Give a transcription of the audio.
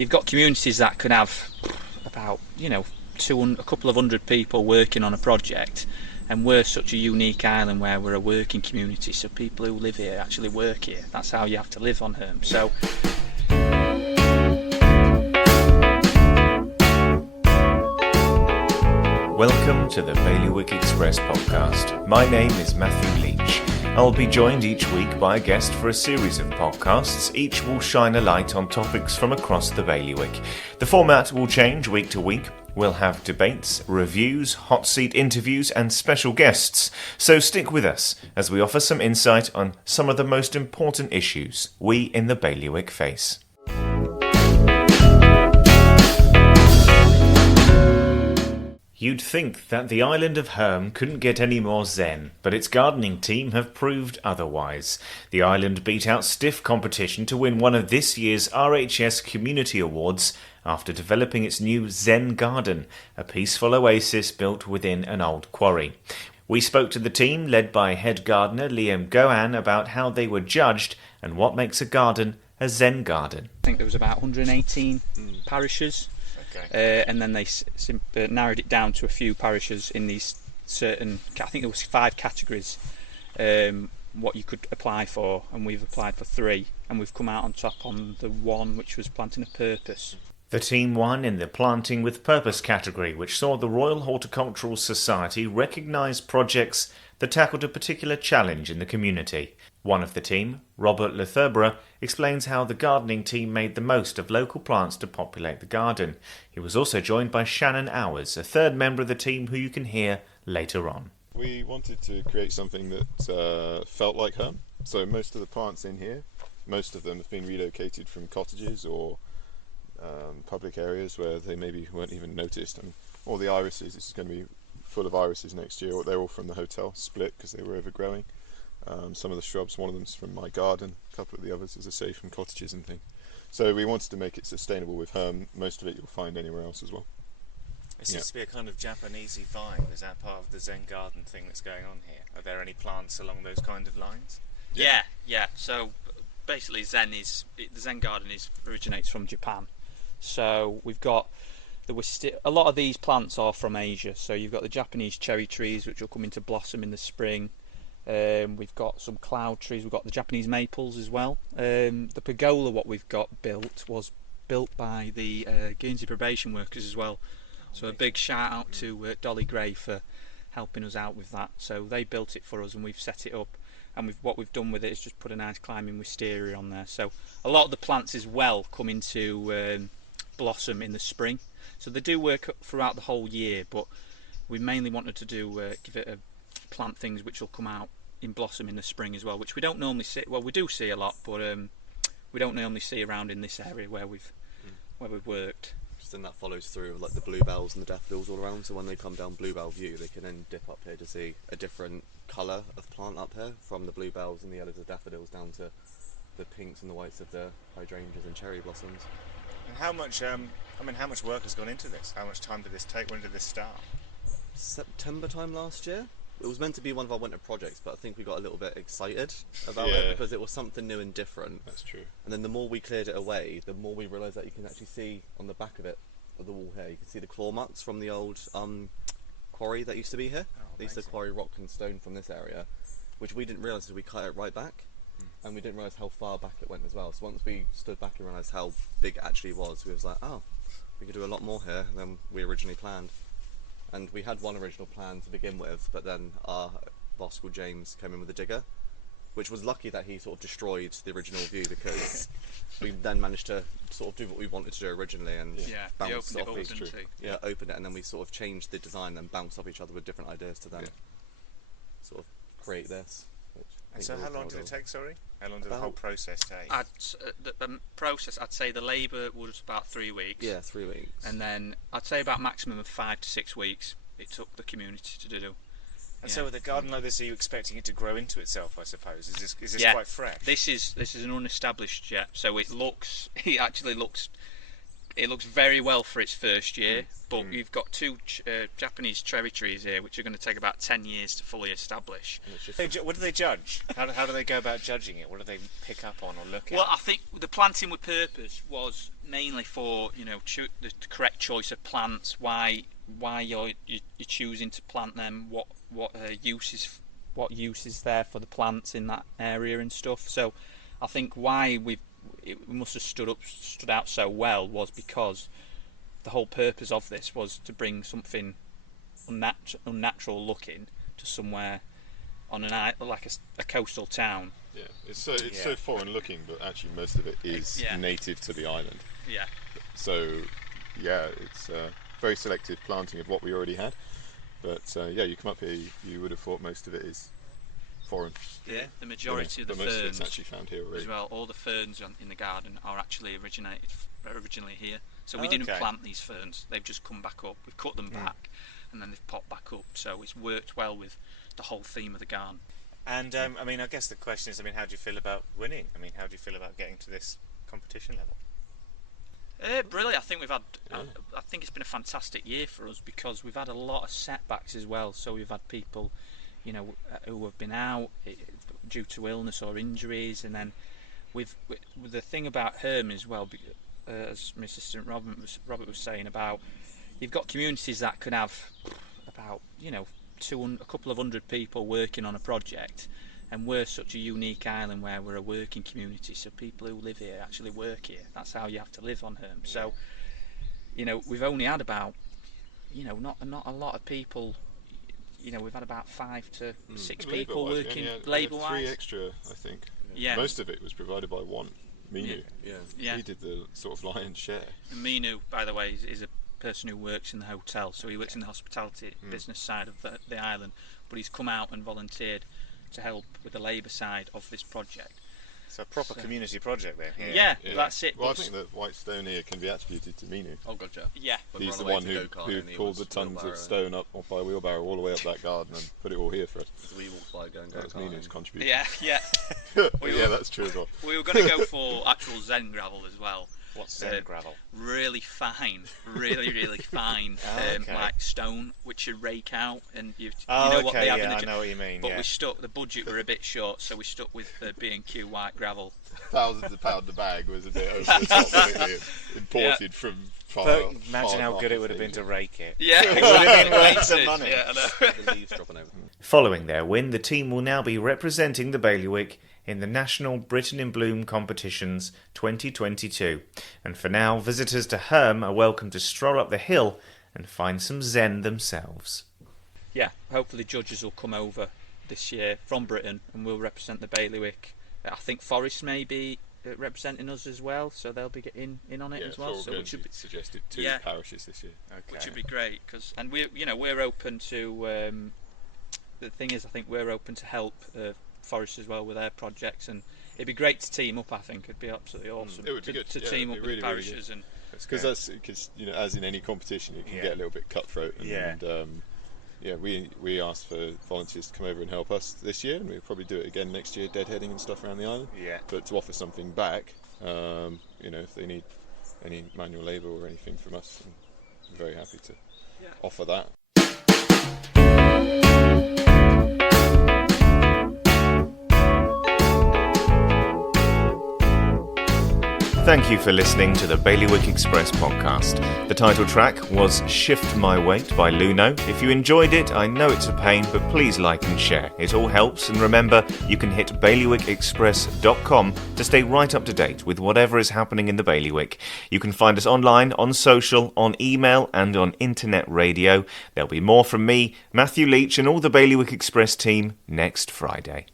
you've got communities that can have about, a couple of hundred people working on a project, and we're such a unique island where we're a working community, so people who live here actually work here. That's how you have to live on Herm. So welcome to the Bailiwick Express podcast. My name is Matthew Leach. I'll be joined each week by a guest for a series of podcasts. Each will shine a light on topics from across the Bailiwick. The format will change week to week. We'll have debates, reviews, hot seat interviews and special guests. So stick with us as we offer some insight on some of the most important issues we in the Bailiwick face. You'd think that the island of Herm couldn't get any more zen, but its gardening team have proved otherwise. The island beat out stiff competition to win one of this year's RHS Community Awards after developing its new Zen Garden, a peaceful oasis built within an old quarry. We spoke to the team, led by head gardener Liam Gohan, about how they were judged and what makes a garden a Zen garden. I think there was about 118 parishes. Okay. And then they narrowed it down to a few parishes in these certain, I think there was 5 categories what you could apply for, and we've applied for 3, and we've come out on top on the one which was planting a purpose. The team won in the Planting with Purpose category, which saw the Royal Horticultural Society recognise projects that tackled a particular challenge in the community. One of the team, Robert Lefebvre, explains how the gardening team made the most of local plants to populate the garden. He was also joined by Shannon Hours, a third member of the team who you can hear later on. We wanted to create something that felt like Herm. So most of the plants in here, most of them have been relocated from cottages or public areas where they maybe weren't even noticed. And all the irises, this is going to be full of irises next year. They're all from the hotel, split because they were overgrowing. Some of the shrubs, one of them's from my garden, a couple of the others, as I say, from cottages and things. So we wanted to make it sustainable with Herm. Most of it you'll find anywhere else as well. It seems to be a kind of Japanesey vibe. Is that part of the Zen Garden thing that's going on here? Are there any plants along those kind of lines? Yeah. So basically, the Zen Garden originates from Japan. So we've got a lot of these plants are from Asia. So you've got the Japanese cherry trees, which will come into blossom in the spring. We've got some cloud trees. We've got the Japanese maples as well. The pergola, what we've got built, was built by the Guernsey probation workers as well. So a big shout out to Dolly Gray for helping us out with that. So they built it for us and we've set it up. And what we've done with it is just put a nice climbing wisteria on there. So a lot of the plants as well come into blossom in the spring. So they do work throughout the whole year, but we mainly wanted to give it a plant things which will come out in blossom in the spring as well, which we don't normally see. Well, we do see a lot, but we don't normally see around in this area where we've worked. Then that follows through like the bluebells and the daffodils all around, so when they come down Bluebell View they can then dip up here to see a different colour of plant up here, from the bluebells and the yellows of daffodils down to the pinks and the whites of the hydrangeas and cherry blossoms. And how much work has gone into this? How much time did this take? When did this start? September time last year. It was meant to be one of our winter projects, but I think we got a little bit excited about it because it was something new and different. That's true. And then the more we cleared it away, the more we realised that you can actually see on the back of it, of the wall here, you can see the claw marks from the old quarry that used to be here. They used to quarry rock and stone from this area, which we didn't realise until we cut it right back. And we didn't realise how far back it went as well. So once we stood back and realised how big it actually was, we was like, oh, we could do a lot more here than we originally planned. And we had one original plan to begin with, but then our boss called James came in with a digger, which was lucky that he sort of destroyed the original view, because we then managed to sort of do what we wanted to do originally and bounce off opened it, and then we sort of changed the design and bounced off each other with different ideas to then sort of create this. And so how long did it take, sorry? How long did the whole process take? The process, I'd say the labour was about 3 weeks. Yeah, 3 weeks. And then I'd say about maximum of 5 to 6 weeks it took the community to do. And so with a garden like this, are you expecting it to grow into itself, I suppose? Is this quite fresh? This is an unestablished yet, so it actually looks it looks very well for its first year, but you've got two Japanese cherry trees here which are going to take about 10 years to fully establish. What do they judge? How do they go about judging it? What do they pick up on or look at? Well, I think the planting with purpose was mainly for the correct choice of plants, why you're choosing to plant them, what use is there for the plants in that area and stuff. So I think why it must have stood out so well was because the whole purpose of this was to bring something unnatural looking to somewhere on like a coastal town. Yeah, it's so foreign looking, but actually most of it is native to the island. Yeah. So yeah, it's very selective planting of what we already had. But you come up here, you would have thought most of it is foreign. Yeah, the majority of the but most ferns of it's actually found here already. as well. All the ferns in the garden are actually originally here. So we didn't plant these ferns; they've just come back up. We've cut them back, and then they've popped back up. So it's worked well with the whole theme of the garden. And I guess the question is, how do you feel about winning? How do you feel about getting to this competition level? Brilliant. I think I think it's been a fantastic year for us because we've had a lot of setbacks as well. So we've had people, who have been out due to illness or injuries, and then with the thing about Herm as well, as my assistant Robert was saying about, you've got communities that can have about a couple of hundred people working on a project, and we're such a unique island where we're a working community, so people who live here actually work here. That's how you have to live on Herm. So we've only had about not a lot of people. We've had about 5 to 6 people working labour-wise. 3 extra, I think. Yeah. Most of it was provided by one, Minu. Yeah. He did the sort of lion's share. And Minu, by the way, is a person who works in the hotel, so he works in the hospitality business side of the island, but he's come out and volunteered to help with the labour side of this project. So a proper community project then. Yeah, that's it. Well, I think the white stone here can be attributed to Minu. Oh, gotcha. Yeah. He's the one who pulled the tons of stone up by wheelbarrow all the way up that garden and put it all here for us. We walked by going That was Minu's contribution. Yeah. Yeah, that's true as well. We were going to go for actual Zen gravel as well. What's Zen gravel? Really fine, really fine, like stone, which you rake out, and what they have in the I know what you mean. But the budget were a bit short, so we stuck with the B&Q white gravel. Thousands of pounds a bag was a bit over the top, wasn't it? Imported from far. But imagine how good it would have been to rake it. Yeah, it would have been worth some money. Yeah, I know. The leaves dropping over. Following their win, the team will now be representing the Bailiwick in the National Britain in Bloom Competitions 2022. And for now, visitors to Herm are welcome to stroll up the hill and find some Zen themselves. Yeah, hopefully judges will come over this year from Britain and will represent the Bailiwick. I think Forest may be representing us as well, so they'll be getting in on it as well. So Guernsey suggested 2 parishes this year. Okay. Which would be great, and we're open to. The thing is, I think we're open to help Forest as well with their projects, and it'd be great to team up. I think it'd be absolutely awesome. It would be good to team up with parishes, and because as in any competition, it can get a little bit cutthroat. And, we asked for volunteers to come over and help us this year, and we'll probably do it again next year, deadheading and stuff around the island. Yeah. But to offer something back, if they need any manual labour or anything from us, I'm very happy to offer that. Thank you for listening to the Bailiwick Express podcast. The title track was Shift My Weight by Luno. If you enjoyed it, I know it's a pain, but please like and share. It all helps, and remember, you can hit bailiwickexpress.com to stay right up to date with whatever is happening in the Bailiwick. You can find us online, on social, on email, and on internet radio. There'll be more from me, Matthew Leach, and all the Bailiwick Express team next Friday.